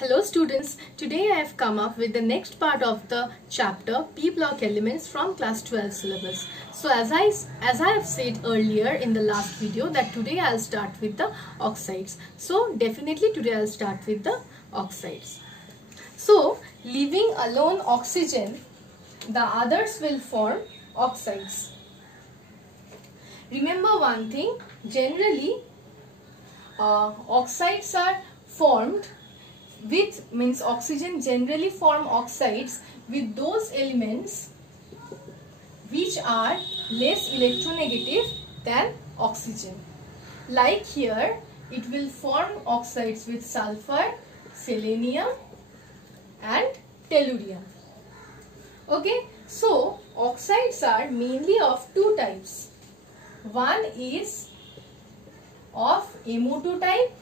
Hello students, today I have come up with the next part of the chapter P block elements from class 12 syllabus. So as I have said earlier in the last video that today I'll start with the oxides. So definitely today I'll start with the oxides. So leaving alone oxygen, the others will form oxides. Remember one thing, generally oxides are formed with oxygen generally form oxides with those elements which are less electronegative than oxygen. Like here, it will form oxides with sulfur, selenium and tellurium. Okay, so oxides are mainly of two types. One is of MO2 type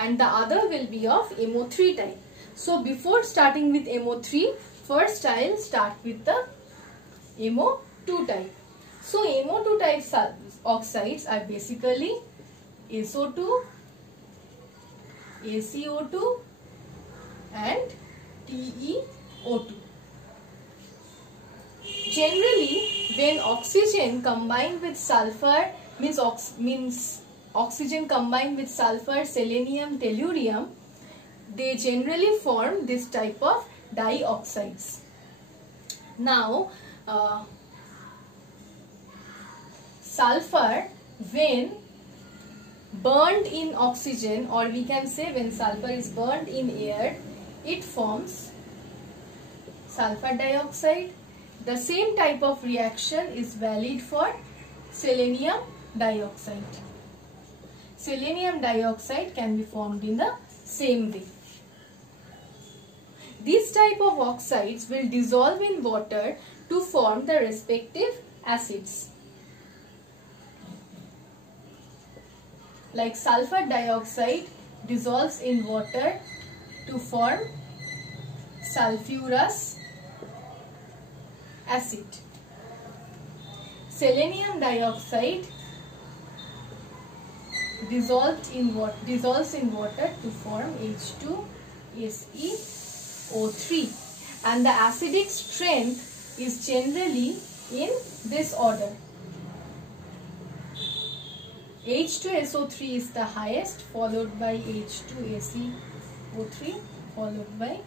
and the other will be of MO3 type. So before starting with MO3, first I will start with the MO2 type. So MO2 type oxides are basically SO2, ACO2 and TeO2. Generally, when oxygen combined with sulfur means oxygen combined with sulfur, selenium, tellurium, they generally form this type of dioxides. Now, sulfur when burnt in oxygen, or we can say when sulfur is burnt in air, it forms sulfur dioxide. The same type of reaction is valid for selenium dioxide. Selenium dioxide can be formed in the same way. These type of oxides will dissolve in water to form the respective acids. Like sulfur dioxide dissolves in water to form sulfurous acid. Selenium dioxide dissolves in water to form H2SeO3, and the acidic strength is generally in this order. H2SO3 is the highest, followed by H2SeO3, followed by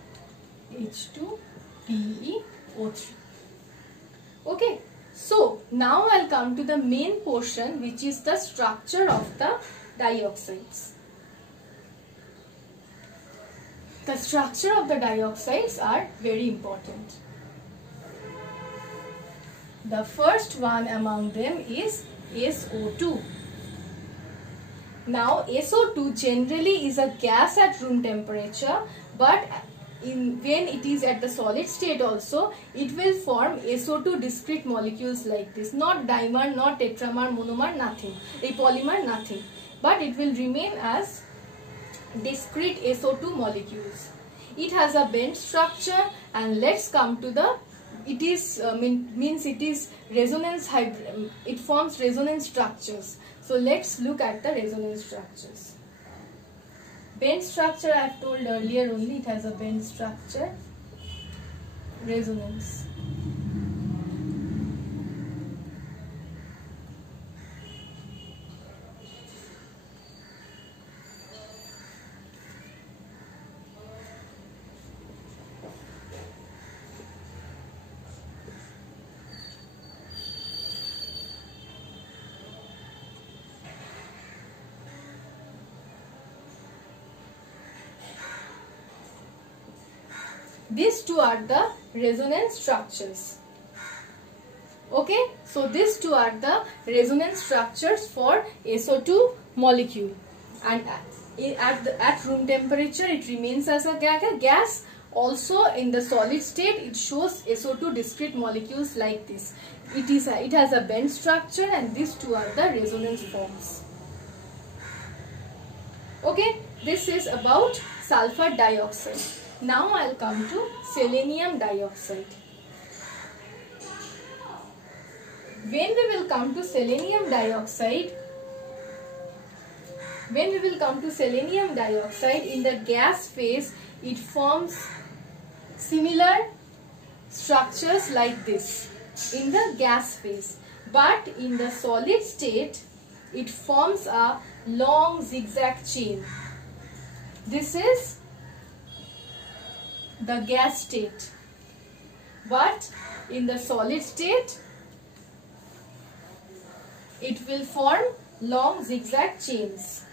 H2PeO3. Okay, so now I'll come to the main portion, which is the structure of the dioxides. The structure of the dioxides are very important. The first one among them is SO2. Now SO2 generally is a gas at room temperature, but when it is at the solid state also, it will form SO2 discrete molecules like this. Not dimer, not tetramer, monomer, nothing. A polymer, nothing. But it will remain as discrete SO2 molecules. It has a bent structure, and let's come to the, it is resonance hybrid, it forms resonance structures. So let's look at the resonance structures. Bent structure I have told earlier only, it has a bent structure. Resonance. These two are the resonance structures. Okay, so these two are the resonance structures for SO2 molecule, and at room temperature it remains as a gas. Also in the solid state it shows SO2 discrete molecules like this. It has a bent structure, and these two are the resonance forms. Okay, this is about sulfur dioxide. Now I'll come to selenium dioxide. When we will come to selenium dioxide, When we will come to selenium dioxide, in the gas phase, it forms similar structures like this in the gas phase, but in the solid state it forms a long zigzag chain. This is the gas state, but in the solid state it will form long zigzag chains.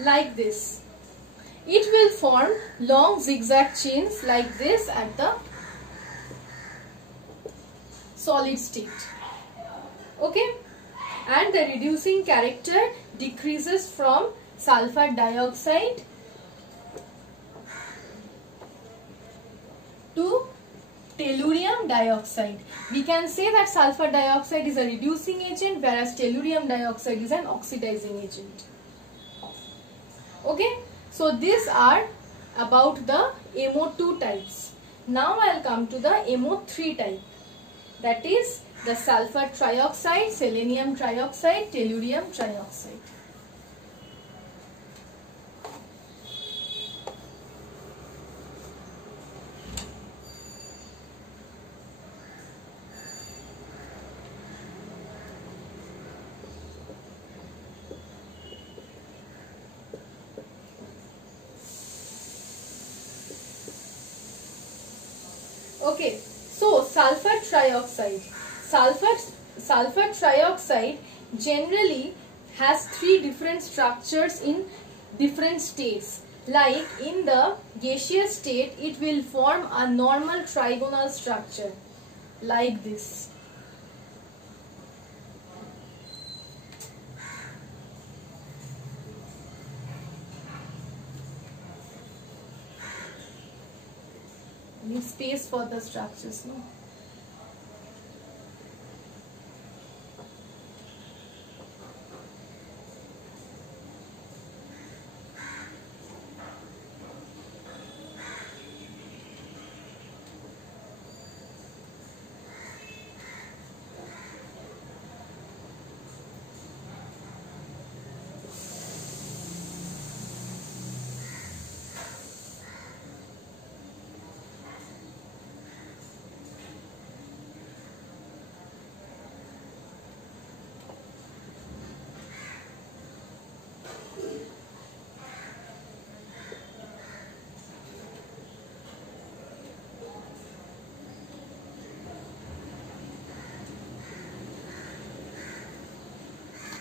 Like this. It will form long zigzag chains like this at the solid state. Okay, and the reducing character decreases from sulfur dioxide to tellurium dioxide. We can say that sulfur dioxide is a reducing agent, whereas tellurium dioxide is an oxidizing agent. Okay, so these are about the MO2 types. Now I will come to the MO3 type, that is the sulfur trioxide, selenium trioxide, tellurium trioxide. Okay, so sulfur trioxide. Sulfur trioxide generally has three different structures in different states. Like in the gaseous state, it will form a normal trigonal structure like this. Need space for the structures, no?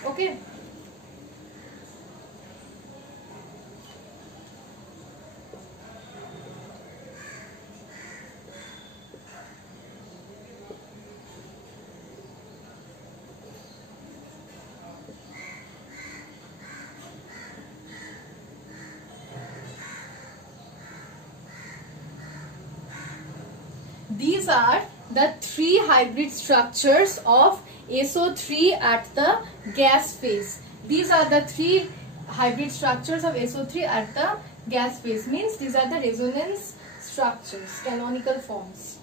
Okay. These are the three hybrid structures of SO3 at the gas phase. These are the three hybrid structures of SO3 at the gas phase. Means these are the resonance structures, canonical forms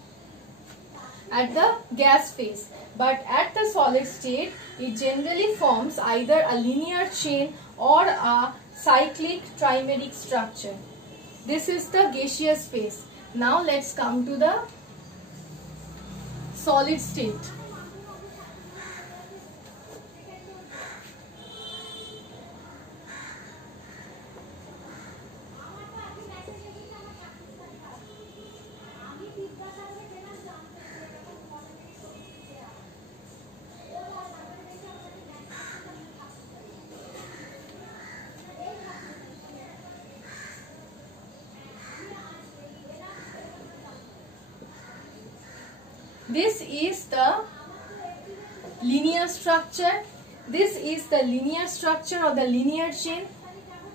at the gas phase. But at the solid state, it generally forms either a linear chain or a cyclic trimeric structure. This is the gaseous phase. Now let's come to the solid state. This is the linear structure. This is the linear structure or the linear chain.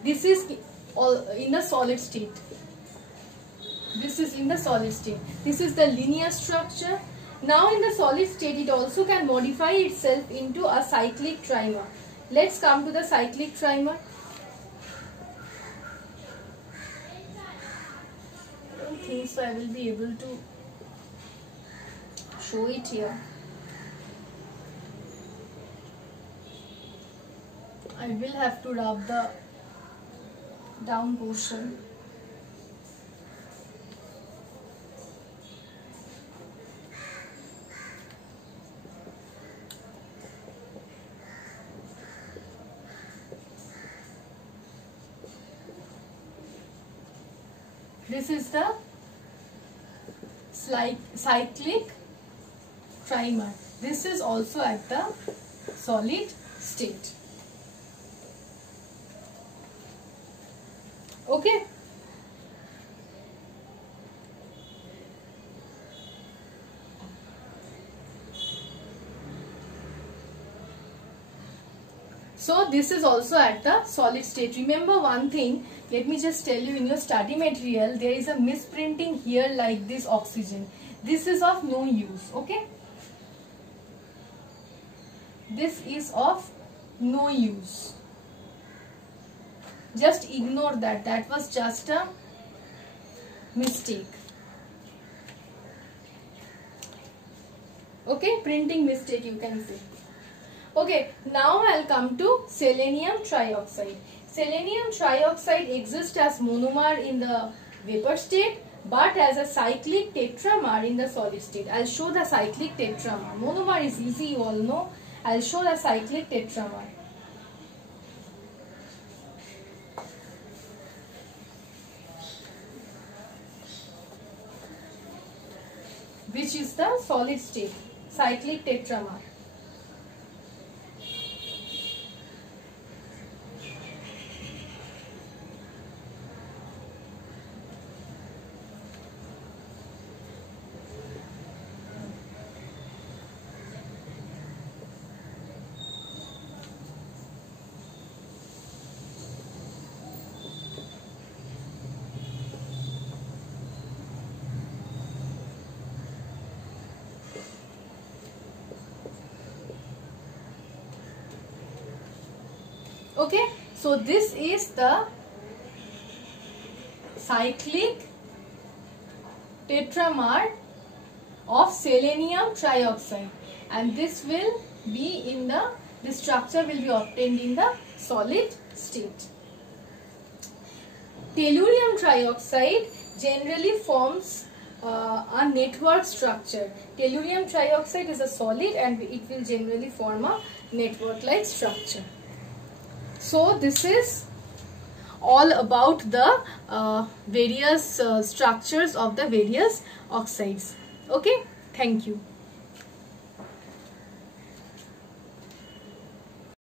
This is in the solid state. This is in the solid state. This is the linear structure, Now in the solid state, it also can modify itself into a cyclic trimer. Let's come to the cyclic trimer. I don't think so I will be able to show it here. I will have to rub the down portion. This is the cyclic trimer. This is also at the solid state. Okay. So this is also at the solid state. Remember one thing, let me just tell you, in your study material there is a misprinting here like this oxygen. This is of no use, okay? This is of no use. Just ignore that. That was just a mistake. Okay, printing mistake you can say. Okay, now I'll come to selenium trioxide. Selenium trioxide exists as monomer in the vapor state but as a cyclic tetramer in the solid state. I'll show the cyclic tetramer. Monomer is easy, you all know. I'll show the cyclic tetramer. Which is the solid state, cyclic tetramer. Okay, so this is the cyclic tetramer of selenium trioxide, and this will be in the structure will be obtained in the solid state. Tellurium trioxide generally forms a network structure. Tellurium trioxide is a solid and it will generally form a network-like structure. So this is all about the various structures of the various oxides. Okay, thank you.